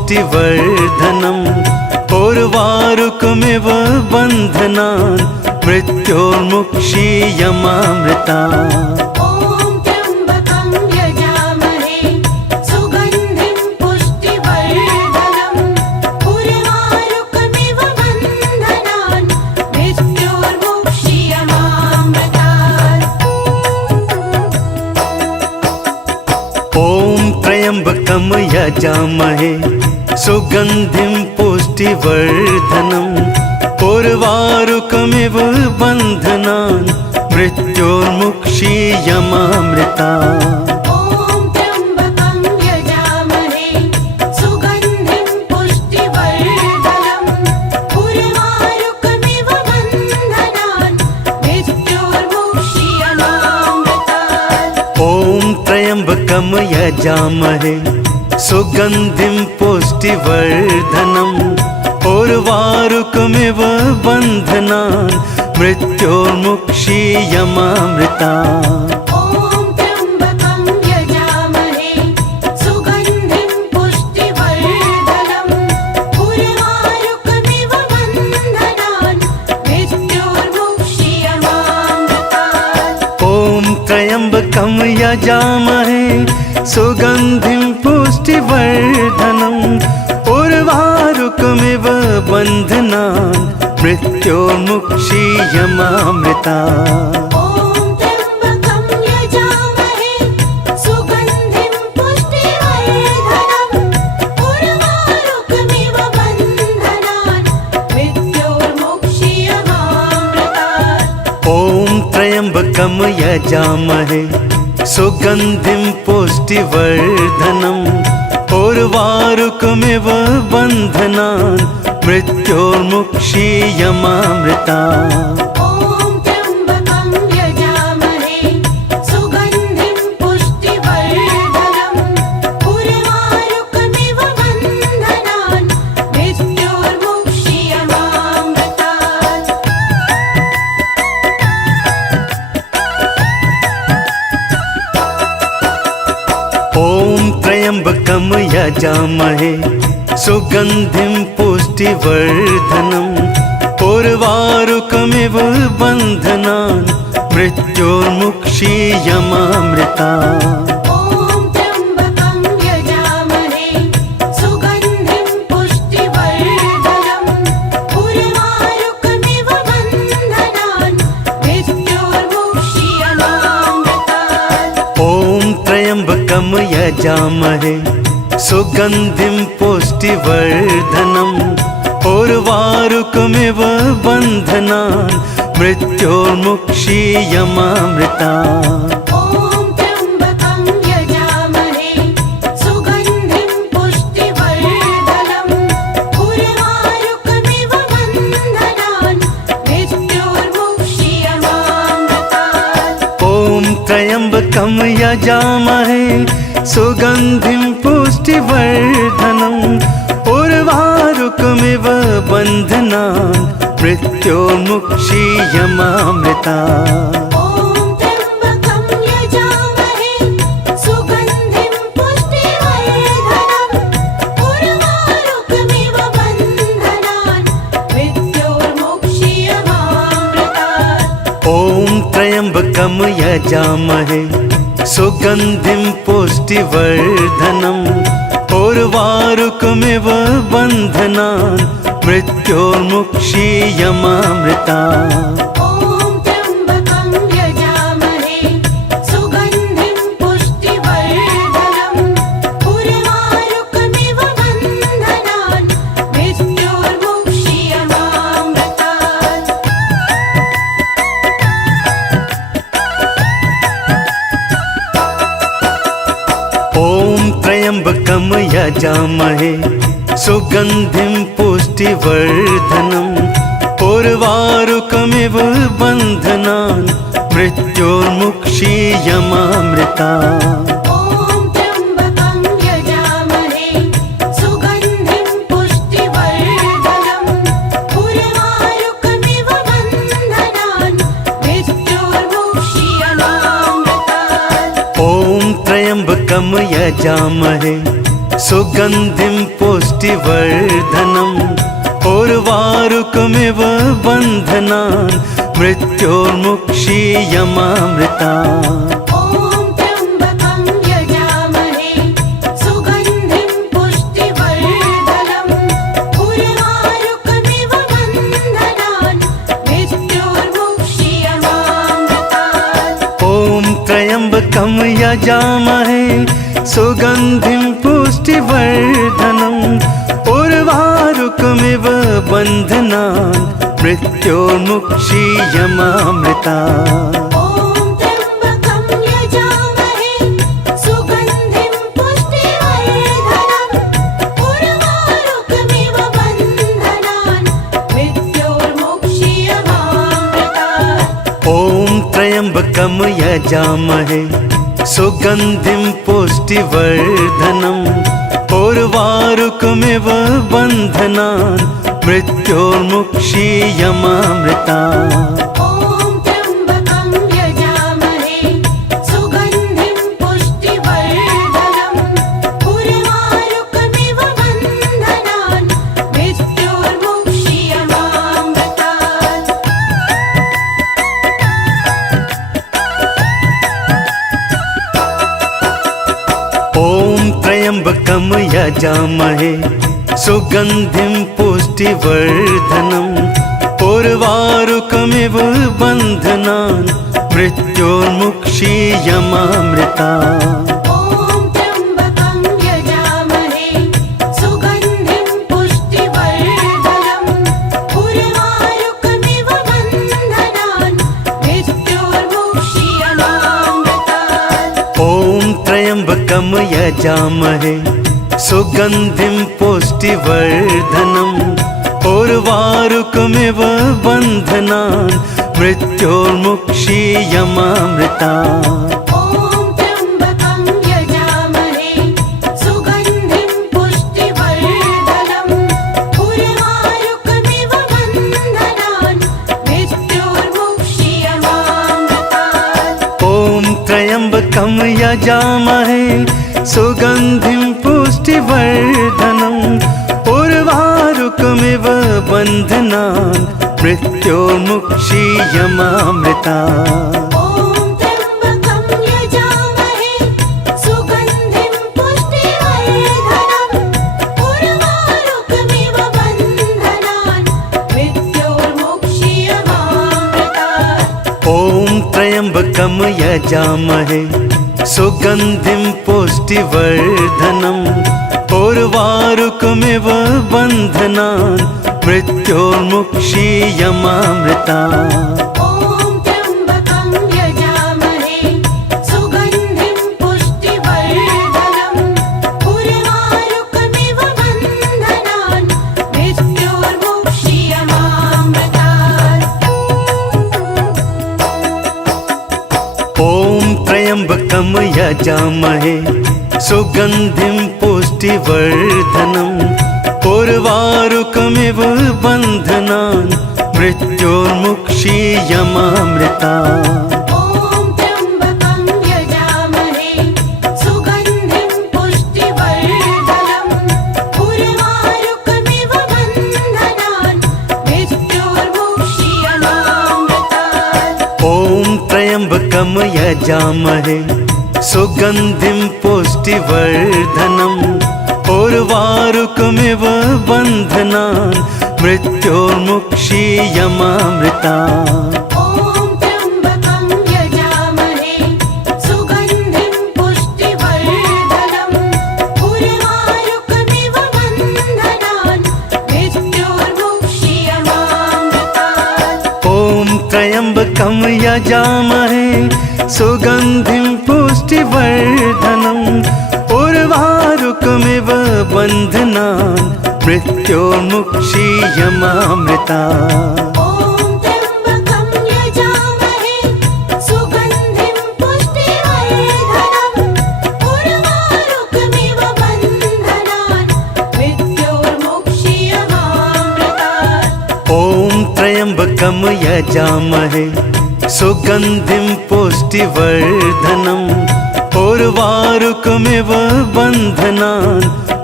पुष्टिवर्धनम् उर्वारुकमिव बन्धनान् मृत्योर्मुक्षीयमामृता ॐ त्र्यम्बकं यजामहे सुगन्धिं पुष्टिवर्धनम् उर्वारुकमिव बन्धनान् मृत्योर्मुक्षीयमामृतात् ॐ त्र्यम्बकं यजामहे सुगन्धिं पुष्टिवर्धनम् उर्वारुकमिव बन्धनान् मृत्योर्मुक्षीयमामृता ॐ त्र्यम्बकं यजामहे सुगन्धिं पुष्टिवर्धनम् उर्वारुकमिव बन्धनान् मृत्योर्मुक्षीयमामृतात् ॐ त्र्यम्बकं यजामहे सुगन्धिं पुष्टिवर्धनम् उर्वारुकमिव बन्धनान् मृत्योर्मुक्षीयमामृता ॐ त्र्यम्बकं यजामहे सुगन्धिं पुष्टिवर्धनम् उर्वारुकमिव बन्धनान् मृत्योर्मुक्षीयमामृतात् ॐ त्र्यम्बकं यजामहे सुगन्धिं पुष्टिवर्धनम् उर्वारुकमिव बन्धनान् मृत्योर्मुक्षीयमामृता ॐ त्र्यम्बकं यजामहे सुगन्धिं पुष्टिवर्धनम् उर्वारुकमिव बन्धनान् मृत्योर्मुक्षीयमामृतात् ॐ त्र्यम्बकं यजामहे सुगन्धिं पुष्टिवर्धनम् उर्वारुकमिव बन्धनान् मृत्योर्मुक्षीयमामृता ॐ त्र्यम्बकं यजामहे सुगन्धिं पुष्टिवर्धनम् उर्वारुकमिव बन्धनान् मृत्योर्मुक्षीयमामृतात् ॐ त्र्यम्बकं यजामहे सुगन्धिं पुष्टिवर्धनम् उर्वारुकमिव बन्धनान् मृत्योर्मुक्षीयमामृता ॐ त्र्यम्बकं यजामहे सुगन्धिं पुष्टिवर्धनम् उर्वारुकमिव बन्धनान् मृत्योर्मुक्षीयमामृतात् ॐ त्र्यम्बकं यजामहे सुगन्धिं पुष्टिवर्धनम् उर्वारुकमिव बन्धनान् मृत्योर्मुक्षीयमामृता ॐ त्र्यम्बकं यजामहे सुगन्धिं पुष्टिवर्धनम् उर्वारुकमिव बन्धनान् मृत्योर्मुक्षीयमामृतात् ॐ त्र्यम्बकं यजामहे सुगन्धिं पुष्टिवर्धनम् उर्वारुकमिव बन्धनान् मृत्योर्मुक्षीयमामृता ॐ त्र्यम्बकं यजामहे सुगन्धिं पुष्टिवर्धनम् उर्वारुकमिव बन्धनान् मृत्योर्मुक्षीयमामृतात् ॐ त्र्यम्बकं यजामहे सुगन्धिं पुष्टिवर्धनम् उर्वारुकमिव बन्धनान् मृत्योर्मुक्षीयमामृता ॐ त्र्यम्बकं यजामहे सुगन्धिं पुष्टिवर्धनम् उर्वारुकमिव बन्धनान् मृत्योर्मुक्षीयमामृतात् ॐ त्र्यम्बकं यजामहे सुगन्धिं पुष्टिवर्धनम् उर्वारुकमिव बन्धनान् मृत्योर्मुक्षीयमामृता ॐ त्र्यम्बकं यजामहे सुगन्धिं पुष्टिवर्धनम् उर्वारुकमिव बन्धनान् मृत्योर्मुक्षीयमामृतात् ॐ त्र्यम्बकं यजामहे सुगन्धिं पुष्टिवर्धनम् उर्वारुकमिव बन्धनान् मृत्योर्मुक्षीयमामृतात् ॐ त्र्यम्बकं यजामहे सुगन्धिं पुष्टिवर्धनम् उर्वारुकमिव बन्धनान् मृत्योर्मुक्षीयमामृतात् ॐ त्र्यम्बकं यजामहे सुगन्धिं पुष्टिवर्धनम् उर्वारुकमिव बन्धनान् मृत्योर्मुक्षीयमामृतात् ॐ त्र्यम्बकं यजामहे सुगन्धिं पुष्टिवर्धनम् उर्वारुकमिव बन्धनान् मृत्योर्मुक्षीयमामृतात् ॐ त्र्यम्बकं यजामहे सुगन्धिं पुष्टिवर्धनम् उर्वारुकमिव बन्धनान् मृत्योर्मुक्षीयमामृतात् ॐ त्र्यम्बकं यजामहे सुगन्धिं पुष्टिवर्धनम् उर्वारुकमिव बन्धनान् मृत्योर्मुक्षीयमामृतात् ॐ त्र्यम्बकं यजामहे सुगन्धिं पुष्टिवर्धनम् उर्वारुकमिव बन्धनान् मृत्योर्मुक्षीयमामृतात् ॐ त्र्यम्बकं यजामहे सुगन्धिं पुष्टिवर्धनम् उर्वारुकमिव बन्धनान् मृत्योर्मुक्षीयमामृतात् ॐ त्र्यम्बकं यजामहे सुगन्धिं पुष्टिवर्धनम् उर्वारुकमिव बन्धनान् मृत्योर्मुक्षीयमामृतात् ॐ त्र्यम्बकं यजामहे सुगन्धिं पुष्टिवर्धनम् उर्वारुकमिव बन्धनान् मृत्योर्मुक्षीयमामृतात् ॐ त्र्यम्बकं यजामहे सुगन्धिं पुष्टिवर्धनम् उर्वारुकमिव बन्धनान् मृत्योर्मुक्षीयमामृतात् ॐ त्र्यम्बकं यजामहे सुगन्धिं पुष्टिवर्धनम् उर्वारुकमिव बन्धनान् मृत्योर्मुक्षीयमामृतात् ॐ त्र्यम्बकं यजामहे सुगन्धिं पुष्टिवर्धनम् उर्वारुकमिव बन्धनान् मृत्योर्मुक्षीयमामृतात् ॐ त्र्यम्बकं यजामहे सुगन्धिं पुष्टिवर्धनम् उर्वारुकमिव बन्धनान् मृत्योर्मुक्षीयमामृतात् ॐ त्र्यम्बकं यजामहे सुगन्धिं पुष्टिवर्धनम् उर्वारुकमिव बन्धनान् मृत्योर्मुक्षीयमामृतात् ॐ त्र्यम्बकं यजामहे सुगन्धिं पुष्टिवर्धनम् उर्वारुकमिव बन्धनान् मृत्योर्मुक्षीयमामृतात् ॐ त्र्यम्बकं यजामहे सुगन्धिं पुष्टिवर्धनम् उर्वारुकमिव बन्धनान् मृत्योर्मुक्षीयमामृतात् ॐ त्र्यम्बकं यजामहे सुगन्धिं पुष्टिवर्धनम् उर्वारुकमिव बन्धनान् मृत्योर्मुक्षीयमामृतात् ॐ त्र्यम्बकं यजामहे सुगन्धिं पुष्टिवर्धनम् उर्वारुकमिव बन्धनान् मृत्योर्मुक्षीयमामृतात् ॐ त्र्यम्बकं यजामहे सुगन्धिं पुष्टिवर्धनम् उर्वारुकमिव बन्धनान् मृत्योर्मुक्षीयमामृतात् ॐ त्र्यम्बकं यजामहे सुगन्धिं पुष्टिवर्धनम् उर्वारुकमिव बन्धनान्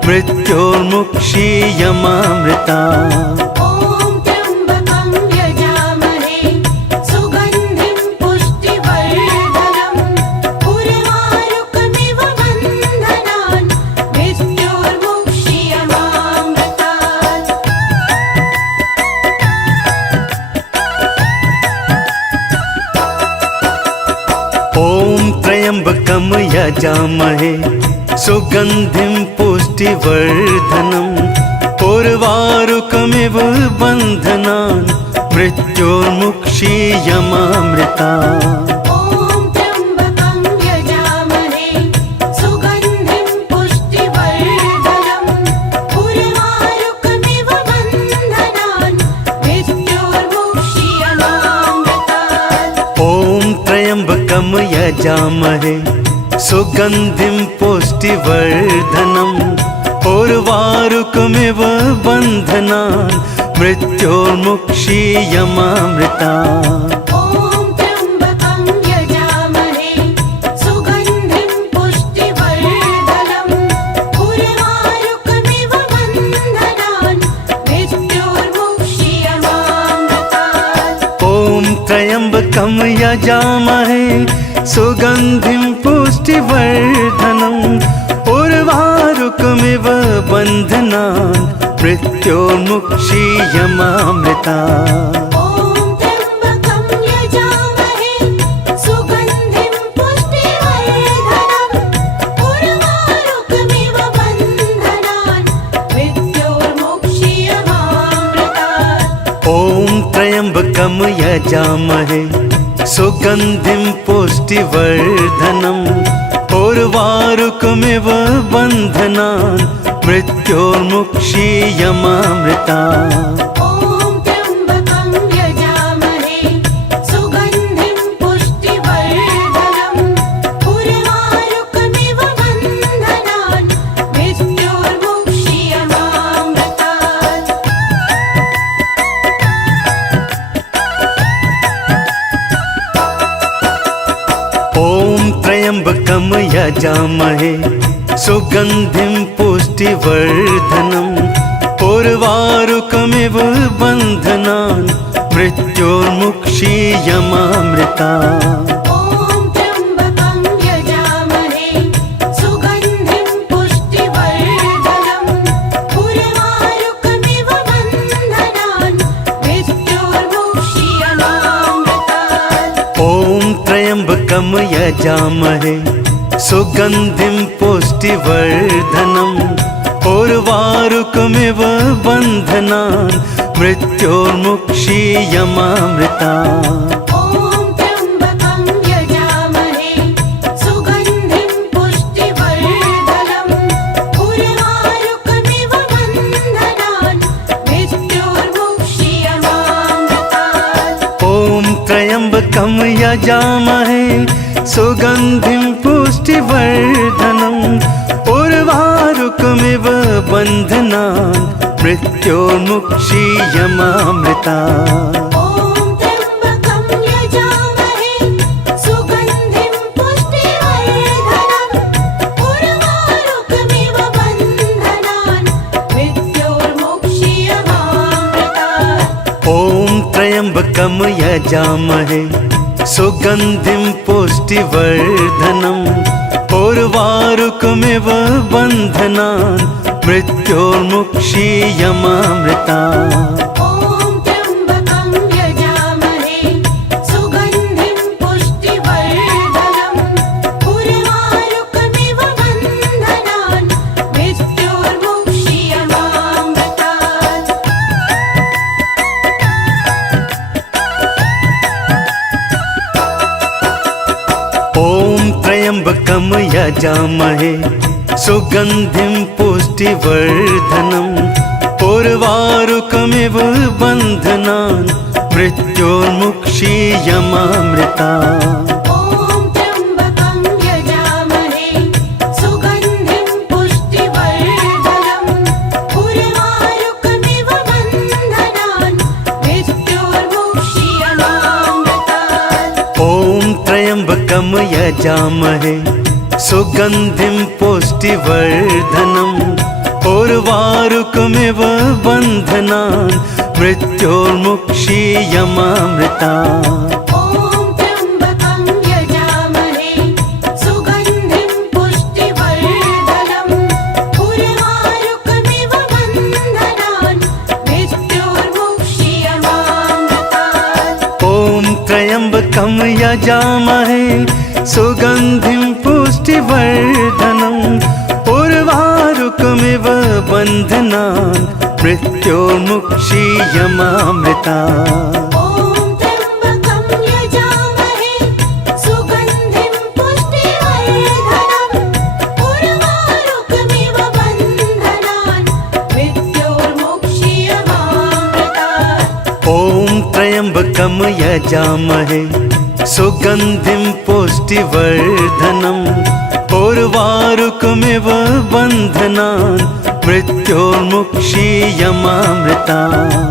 मृत्योर्मुक्षीयमामृता ॐ त्र्यम्बकं यजामहे सुगन्धिं पुष्टिवर्धनम् उर्वारुकमिव बन्धनान् मृत्योर्मुक्षीयमामृतात् ॐ त्र्यम्बकं यजामहे सुगन्धिं पुष्टिवर्धनम् उर्वारुकमिव बन्धनान् मृत्योर्मुक्षीयमामृता ॐ त्र्यम्बकं यजामहे सुगन्धिं पुष्टिवर्धनम् उर्वारुकमिव बन्धनान् मृत्योर्मुक्षीयमामृतात् ॐ त्र्यम्बकं यजामहे सुगन्धिं पुष्टिवर्धनम् उर्वारुकमिव बन्धनान् मृत्योर्मुक्षीयमामृता ॐ त्र्यम्बकं यजामहे सुगन्धिं पुष्टिवर्धनम् उर्वारुकमिव बन्धनान् मृत्योर्मुक्षीयमामृतात् ॐ त्र्यम्बकं यजामहे सुगन्धिं पुष्टिवर्धनम् उर्वारुकमिव बन्धनान् मृत्योर्मुक्षीयमामृता ॐ त्र्यम्बकं यजामहे सुगन्धिं पुष्टिवर्धनम् उर्वारुकमिव बन्धनान् मृत्योर्मुक्षीयमामृतात् ॐ त्र्यम्बकं यजामहे सुगन्धिं पुष्टिवर्धनम् उर्वारुकमिव बन्धनान् मृत्योर्मुक्षीयमामृता ॐ त्र्यम्बकं यजामहे सुगन्धिं पुष्टिवर्धनम् उर्वारुकमिव बन्धनान् मृत्योर्मुक्षीयमामृतात् ॐ त्र्यम्बकं यजामहे सुगन्धिं पुष्टिवर्धनम् उर्वारुकमिव बन्धनान् मृत्योर्मुक्षीयमामृता ॐ त्र्यम्बकं यजामहे सुगन्धिं पुष्टिवर्धनम् उर्वारुकमिव बन्धनान् मृत्योर्मुक्षीयमामृतात् ॐ त्र्यम्बकं यजामहे सुगन्धिं पुष्टिवर्धनम् उर्वारुकमिव बन्धनान् मृत्योर्मुक्षीयमामृता ॐ त्र्यम्बकं यजामहे सुगन्धिं पुष्टिवर्धनम् उर्वारुकमिव बन्धनान् मृत्योर्मुक्षीयमामृतात् ॐ त्र्यम्बकं यजामहे सुगन्धिं पुष्टिवर्धनम् उर्वारुकमिव बन्धनान् मृत्योर्मुक्षीयमामृता ॐ त्र्यम्बकं यजामहे सुगन्धिं पुष्टिवर्धनम् उर्वारुकमिव बन्धनान् मृत्योर्मुक्षीयमामृतात् ॐ त्र्यम्बकं यजामहे सुगन्धिं पुष्टिवर्धनम् उर्वारुकमिव बन्धनान् मृत्योर्मुक्षीयमामृता ॐ त्र्यम्बकं यजामहे सुगन्धिं पुष्टिवर्धनम् उर्वारुकमिव बन्धनान् मृत्योर्मुक्षीयमामृतात् ॐ त्र्यम्बकं यजामहे सुगन्धिं पुष्टिवर्धनम् उर्वारुकमिव बन्धनान् मृत्योर्मुक्षीयमामृता ॐ त्र्यम्बकं यजामहे सुगन्धिं पुष्टिवर्धनम् उर्वारुकमिव बन्धनान् मृत्योर्मुक्षीयमामृतात् ॐ त्र्यम्बकं यजामहे सुगन्धिं पुष्टिवर्धनम् उर्वारुकमिव बन्धनान् मृत्योर्मुक्षीयमामृता ॐ त्र्यम्बकं यजामहे सुगन्धिं पुष्टिवर्धनम् उर्वारुकमिव बन्धनान् मृत्योर्मुक्षीयमामृतात् ॐ त्र्यम्बकं यजामहे सुगन्धिं पुष्टिवर्धनम् उर्वारुकमिव बन्धनान् मृत्योर्मुक्षीयमामृता ॐ त्र्यम्बकं यजामहे सुगन्धिं पुष्टिवर्धनम् उर्वारुकमिव बन्धनान् मृत्योर्मुक्षीयमामृतात् ॐ त्र्यम्बकं यजामहे सुगन्धिं पुष्टिवर्धनम् उर्वारुकमिव बन्धनान् मृत्योर्मुक्षीयमामृता